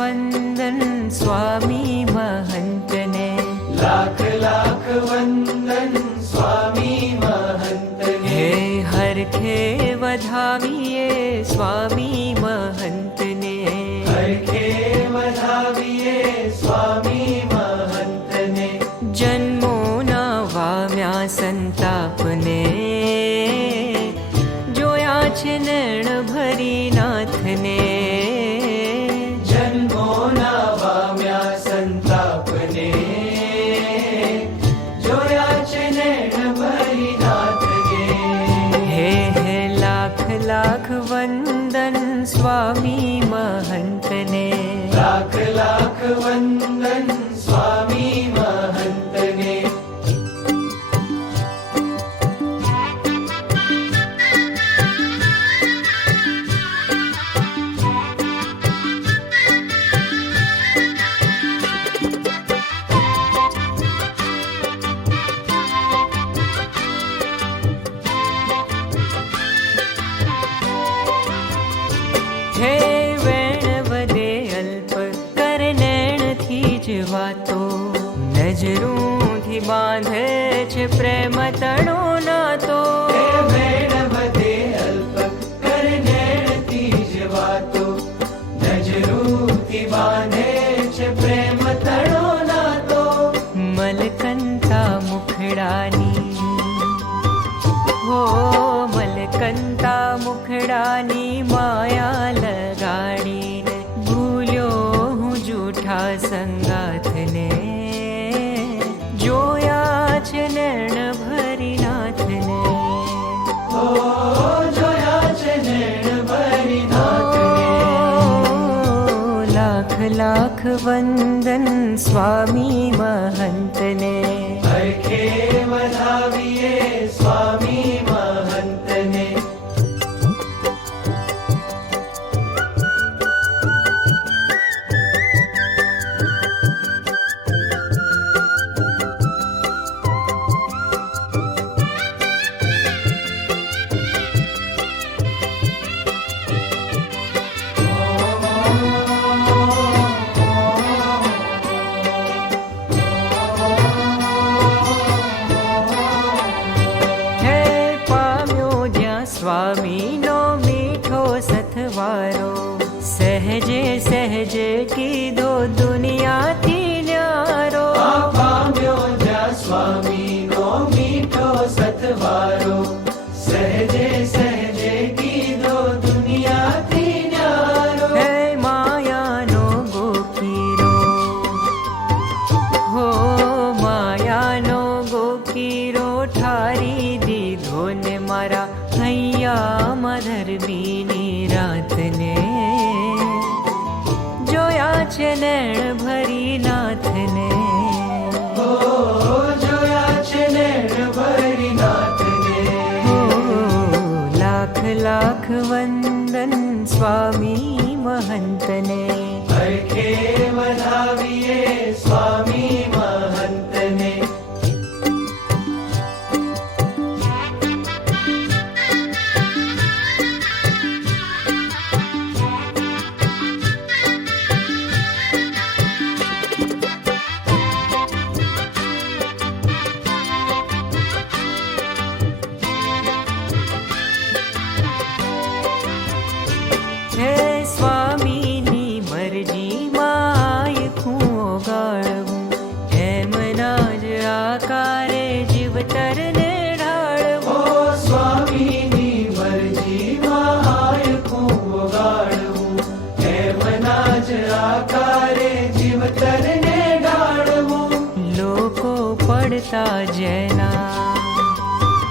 વંદન સ્વામી મહંતને, લાખ લાખ વંદન સ્વામી મહંતને. હે હરખે વધાવીએ સ્વામી મહંતને, હરખે વધાવીએ સ્વામી મહંતને. જન્મોના વામ્યા સંતાપને, જોયા છે નૈણ ભરી નાથને, જન્મોના વામ્યા સંતાપને, જોયા છે નૈણ ભરી નાથને. હે હે લાખ લાખ વંદન સ્વામી મહંતને, લાખ લાખ વંદન સ્વામી મહંતને. હે વેણ વધે અલ્પ કર નૈણથી જ વાતો, નજરોથી બાંધે છે પ્રેમ તણો નાતો. હે વેણ વધે અલ્પ કર નૈણથી જ વાતો, નજરોથી બાંધે છે પ્રેમ તણો નાતો. મલકંતા મુખડાની, હો મલકંતા મુખડાની માયા લગાડીને, ભૂલ્યો હું જૂઠા સંગાથને, જોયા છે નૈણ ભરી નાથને, ઓ જોયા છે નૈણ ભરી નાથને. લાખ લાખ વંદન સ્વામી મહંતને, હરખે વધાવીએ સ્વામી મહંતને. હે પામ્યો જ્યાં સ્વામીનો મીઠો સથવારો, સહેજે સહેજે કીધો દુનિયાથી ન્યારો. આ પામ્યો જ્યાં સ્વામીનો મીઠો સથવારો, સહેજે સહેજે કીધો દુનિયાથી ન્યારો. હે માયાનો ગોકીરો, હો માયાનો ગોકીરો ઠારી દીધો ને મારા હૈયામાં ધરબીની રાતને, જોયા છે નૈણ ભરી નાથને, ઓ જોયા છે નૈણ ભરી નાથને. હો લાખ લાખ વંદન સ્વામી મહંતને, હરખે વધાવીએ સ્વામી મહંતને. હે સ્વામીની મરજીમાં આયખું ઓગાળવું, એમના જ આકારે જીવતરને ઢાળવું. ઓ સ્વામીની મરજીમાં આયખું વગાડવું, એમના જ આકારે જીવતરને ઢાળવું. લોકો પડતા જેના,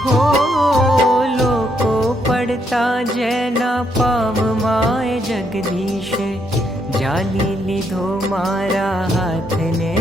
હો લોકો પડતા જેના પાવમાં જગદીશે જાલી લીધો મારા હાથને,